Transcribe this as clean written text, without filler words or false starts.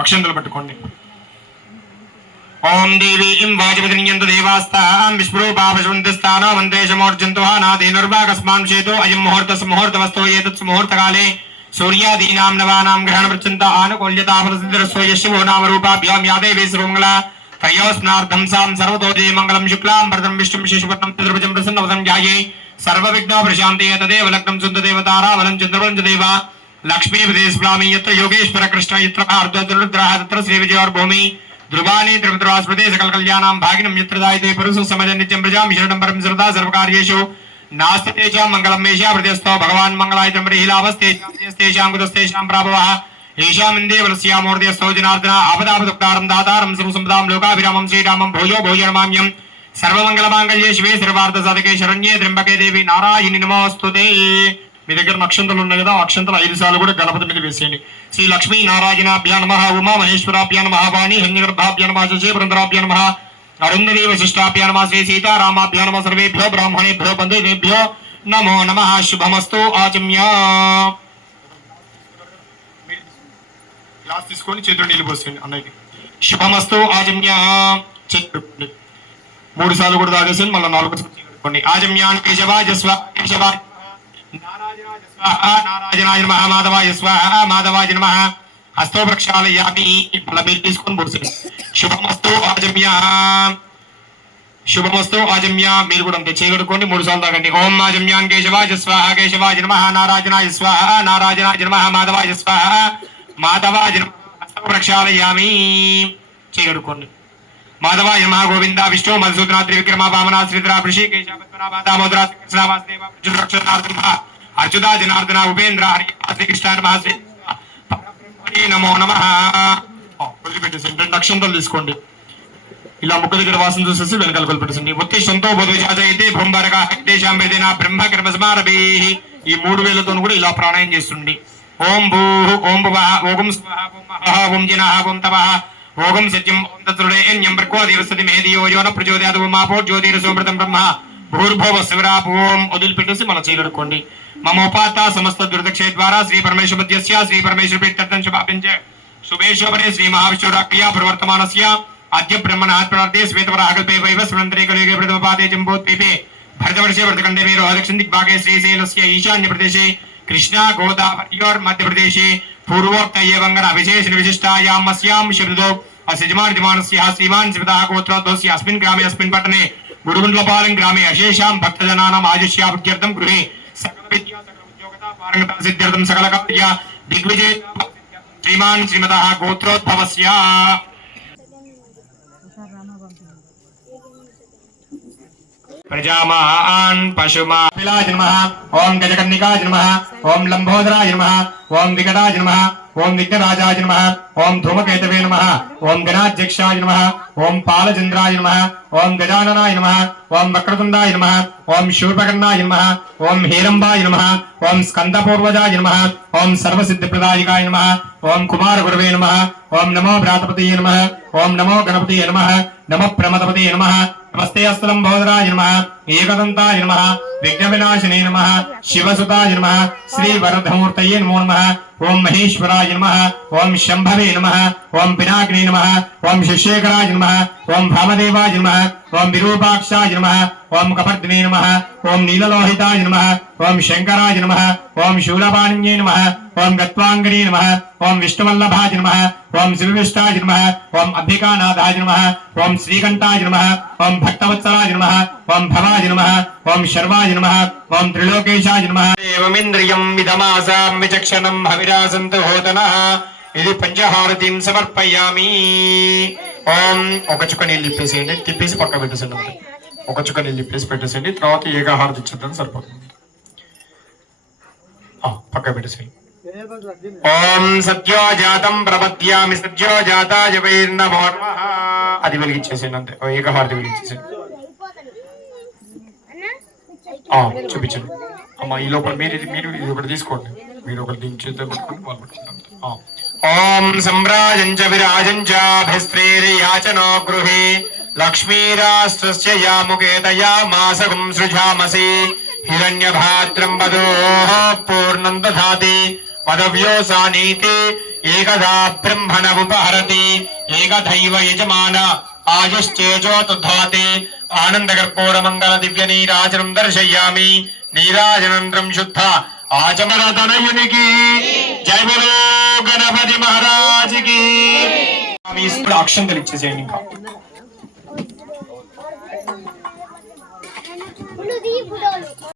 అక్షంతలు పట్టుకోండి. ఓం దేవీం వాజపతినియంత దేవాస్తాం విష్ణురూపాపశుంతిస్థానో మంత్రేశమోర్జంతుః నాదేనుర్వాకస్మాన్ చేతో అయం ముహూర్తస్ ముహూర్తవస్తో ఏతత్స్ ముహూర్తకాలే సూర్యాదీనాం నవానాం గ్రహణవృత్యంత ఆనుకూల్యతాఫలసిద్ధిరస్తో యశవో నామరూపాభ్యాం యా దేవీ సర్వమంగళ त्रयोस्नार्धं सां सर्वतो जय मंगलम शुक्लां वरदं विष्णुं शिशुपत्नं चतुर्भुजं प्रसन्नवदनं ध्याये सर्वविघ्नोपशान्ते तदेव लग्नं सुन्ददेवतारावलं चन्द्रवलं च देवा लक्ष्मीपदेस्फ्लामि यत्र योगेश्वर कृष्ण यत्र अर्धरुद्रः तत्र श्रीविजयोर्भूमि ध्रुवाणि त्रिपुत्रास्मृते सकलकल्याणां भागिनं यत्र दायते पुरुषं समजन् नित्यं प्रजां शरणं परं सर्वदा सर्वकार्येषु नास्ति तेषां मङ्गलं मेषा प्रत्यस्तो भगवान् मङ्गलाय तम्बरिहिलावस्तेषां कुतस्तेषां प्राभवः येषामिन्दे वलस्यामूर्तिस्तौ जनार्दन आपदापदुक्तारं दातारं सर्वसम्पदां लोकाभिरामं श्रीरामं भूयो भूयो नमाम्यं सर्वमङ्गलमाङ्गल्ये शिवे सर्वार्थसाधके शरण्ये त्र्यम्बके देवी नारायणि नमोस्तुते। మీ దగ్గర అక్షంతలు ఉన్నాయి కదా, అక్షంతలు 5 సార్లు కూడా గణపతి మీద వేసేయండి. శ్రీ లక్ష్మీ నారాయణాభ్యా నమః, ఉమా మహేశ్వరాభ్యా నమః, వాణి హిరణ్యగర్భాభ్యా నమః, శశిపురంధరాభ్యా నమః, అరుంధతీ వశిష్టాభ్యా నమః, శ్రీ సీతారామాభ్యా నమః, సర్వేభ్యో బ్రాహ్మణేభ్యో బంధుదేభ్యో నమో నమః. శుభమస్తు. ఆచమ్య గ్లాస్ తీసుకొని చేతులు నీళ్ళు పోసేయండి అన్నయ్యకి. శుభమస్తు. ఆచమ్య 3 సార్లు కూడా తాగేసేయండి. మళ్ళీ 4 కట్టుకోండి. ఆచమ్యాన్ కేశవాయ స్వాహ, కేశవాయ నారాయణాయ స్వాహ, నారాయణాయ నమః, మాధవాయ స్వాహ, మాధవాయ నమః. హస్తో ప్రక్షాళయామి. మళ్ళీ మీరు తీసుకొని పోసేయండి. శుభమస్తు. ఆచమ్య శుభమస్తు. ఆచమ్య మీరు కూడా అంతే చేయగడుకోండి. 3 సార్లు తాగండి. ఓం ఆచమ్యాన్ కేశవాయ స్వాహ, కేశవాయ నమః, నారాయణాయ స్వాహ, నారాయణాయ నమః, మాధవాయ స్వాహ, మాధవాయ ప్రక్షాళయామి. చేయగడుకోండి. మాధవాయ నమః. గోవింద విష్ణు మధుసూదన త్రివిక్రమ వామన శ్రీధర ఋషికేశ పద్మనాభ దామోదర శ్రీకృష్ణ వాసుదేవ రక్షణార్థం అర్చుత జనార్దన ఉపేంద్ర హరి శ్రీకృష్ణ నమః. శ్రీ పరబ్రహ్మణే నమో నమః. వదిలిపెట్టేసండి. 2 అక్షంతలు తీసుకోండి. ఇలా ముక్క దగ్గర వాసన చూసేసి వెనకాల వదిలిపెట్టేసండి. ఉత్తిష్టంతో బోధైతే బ్రహ్మరక దేశాం వేదేన బ్రహ్మ కర్మస్మారభి. ఈ 3 వేలతో కూడా ఇలా ప్రాణాయం చేస్తుండి. ఓం భూ ఓం భువః ఓం స్వః ఓం మహః ఓం జినః ఓం తపః ఓం సత్యం ఓం తత్రుడేన్యం భర్గో దేవస్తి మేధియో యోన ప్రచోదయాత్ ఓం ఆపో జ్యోతిరసోమృతం బ్రహ్మ భూర్భువః స్వరాప్. ఓం వదిలిపెట్టేసి మనం చేయగడుకోండి. మమోపాత సమస్త దుర్దక్షే ద్వారా శ్రీ పరమేశ్వరస్య శ్రీ పరమేశ్వర ప్రీత్యర్థం శుభాపించే శుభేశ్వరే శ్రీ మహావిష్ణురాఖ్య ప్రవర్తమానస్య అద్య బ్రహ్మణాత్మనార్థే శ్వేతవరాహకల్పే వైవ స్వతంత్రే కలియుగే ప్రథమపాదే జంబోద్వీపే భరతవర్షే భరతఖండే మేరు దక్షిణ దిగ్భాగే శ్రీశైలస్య ఈశాన్య ప్రదేశే कृष्णा गोदावरी मध्य प्रदेशे पूर्वोक्त वंगन विशेष विशिष्टायां अस्यां शब्दो असिजमानस्य श्रीमान शिवदाः गोत्रोद्भवस्य अस्मिन् ग्रामे अस्मिन् पट्टने गुरुकुण्डलपालं ग्रामे अशेषां भक्तजनानाम् आयुष्याभिवृद्ध्यर्थं गृहे सकल विद्या सकल उद्योगता पारंगता सिद्ध्यर्थं सकल कार्य दिग्विजय श्रीमान श्रीमतः गोत्रोद्भवस्य प्रजामान् पशुमापिलाय नमः. ओम गजकर्णिकाय नमः. ओम लंबोदराय नमः. ओम विकटाय नमः. ओम विघ्नराजाय नमः. ओम धूमकेतवे नमः. ओम गणाध्यक्षाय नमः. ओम पालचंद्राय नमः. ओम गजाननाय नमः. ओम वक्रतुंडाय नमः. ओम शूर्पकर्णाय नमः. ओम हेरंबाय नमः. ओम स्कंदपूर्वजाय नमः. ओम सर्वसिद्धिप्रदायकाय नमः. ओम कुमारगुरवे नमः. ओम नमो भ्रातपतये नमः. ओम नमो गणपतये नमः. नमः प्रमदपतये नमः. नमस्ते अस्तलंबोदराय नमः. एकदंताय नमः. विघ्नविनाशिने नमः. शिवसुताय नमः. श्री वरदमूर्तये नमो नमः. ओम महेश्वराय नमः. ओम शंभवे नमः. ओम पिनाकिने नमः. ओम शिशेखराय नमः. ओम भामदेवाय नमः. ओम विरूपाक्षाय नमः. ओम कपर्दिने नमः. ओम नीललोहिताय नमः. ओम शंकराय नमः. ओम शूलपाणिन्ये नमः. ओम गत्वांगने नमः. ओम विष्णुवल्लभाय नमः. ओम शिवविष्टाय नमः. ओम अभ्यकानाथाय नमः. ओम श्रीकंठाय नमः. ओम भक्तवत्सलाय नमः. ओम भवाय नमः. ओम शर्वाय नमः. ओम त्रिलोकेशाय नमः. एवमिन्द्रियं विदमासां विचक्षणं हविरासन्तु होतनः. ఇది పంచహారతిం సమర్పయామి. ఓం ఒక చుక్క నీళ్ళు ఇప్పేసేయండి. తిప్పేసి పక్క పెట్టేసేయండి. ఒక చుక్క నీళ్ళు ఇప్పేసి పెట్టేసేయండి. తర్వాత ఏకాహారతి ఇచ్చేద్దాం సరిపోతుంది. పక్క పెట్టేసేయండి. ఓం సత్యో జాతం ప్రపద్యామి సత్యో జాతాయ వైర్నమో నమః. అది వెలిగించేసేయండి అంతే. ఏకాహారతి వెలిగించేసేయండి. చూపించండి అమ్మా. ఈ లోపల మీరు ఇది ఒకటి తీసుకోండి. మీరు ఒకటి దీని చేత పెట్టుకోండి. వాళ్ళు పెట్టుకుంటాం. ఓం సంరాజంచ విరాజంచాభిస్త్రీర్యాచనో గృహే లక్ష్మీరాష్ట్రస్య యాముకేతయా మాసగం సృజామసి హిరణ్యభాద్రం వదోః పూర్ణం దధాతి పదవ్యోసానీతి ఏకదా బ్రహ్మణ ఉపహరతి ఏకదైవ యజమాన ఆయుశ్చేజోతుద్ధాతి ఆనందకర్పూర మంగళ దివ్య నీరాజనం దర్శయామి నీరాజనంద్రం శుద్ధ ఆచమన తనయునికి జై బలో గణపతి మహారాజుకి అక్షంతలు ఇచ్చేసేయండి ఇంకా